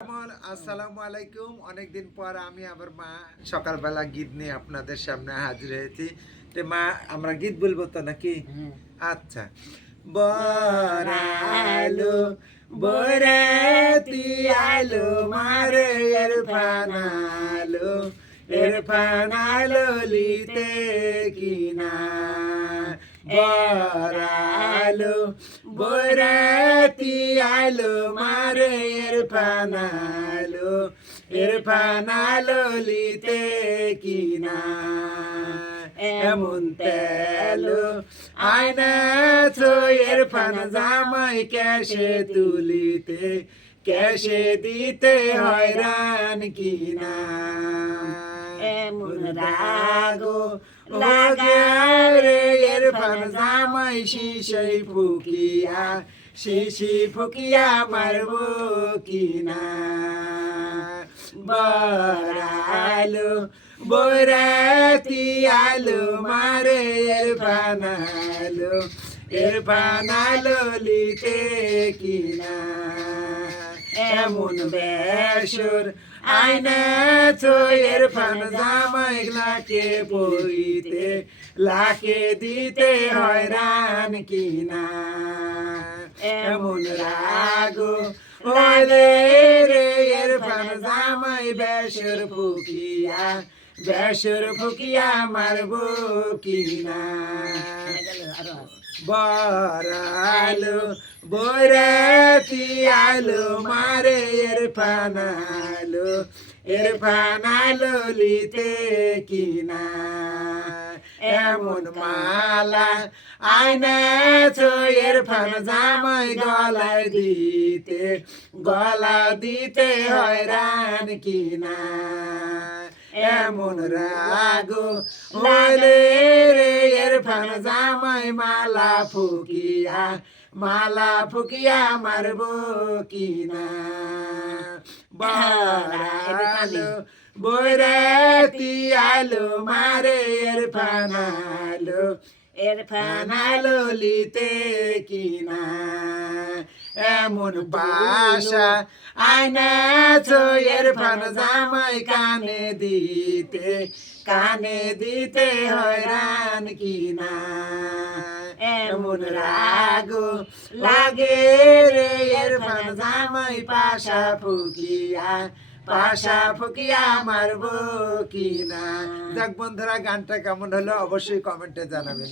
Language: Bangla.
আসসালামু আলাইকুম। অনেকদিন পর আমি আবার মা সকালবেলা গীত নিয়ে আপনাদের সামনে হাজির হয়েছি। তো মা আমরা গীত বলবো তো নাকি? আচ্ছা। বরালো বরাতি আলো মারে এরফানালো লিতে কিনা বরালো বরাতি আলো মারে এরফানালো লিতে কিনা এমন তেলো আয়না তো এরফান জামাই ক্যাশে দিতে হয়রান কিনা এমন রাগো লাগে রে এরফান জামাই শিশি ফুকিয়া মারবো কিনা বরালো বরাতি আলো মারে এরফানালো লিতে কিনা এমন বেসর আয়না তো এরফান জামাই লাকে দিতে হয়রান কিনা এমন রাগো ওলে রে এরফান জামাই বেসর ফুকিয়া মারবো কিনা বরালো বরাতি আলো মারে এরফানালো লিতে কিনা এমন মালা আয়না তো এরফান জামাই গলা দিতে হয়রান কিনা এমন রাগো ওলে রে এরফান জামাই মালা ফুকিয়া মারবো কিনা বরালো বরাতি আলো মারে এরফানালো লিতে কিনা এমন বাসা আয়না তো এরফান জামাই কানে দিতে হয়রান কিনা এমন রাগো লাগে রে এরফান জামাই পাশা ফুকিয়া মারবো কিনা। যাক বন্ধুরা, গানটা কেমন হলো অবশ্যই কমেন্টে জানাবেন।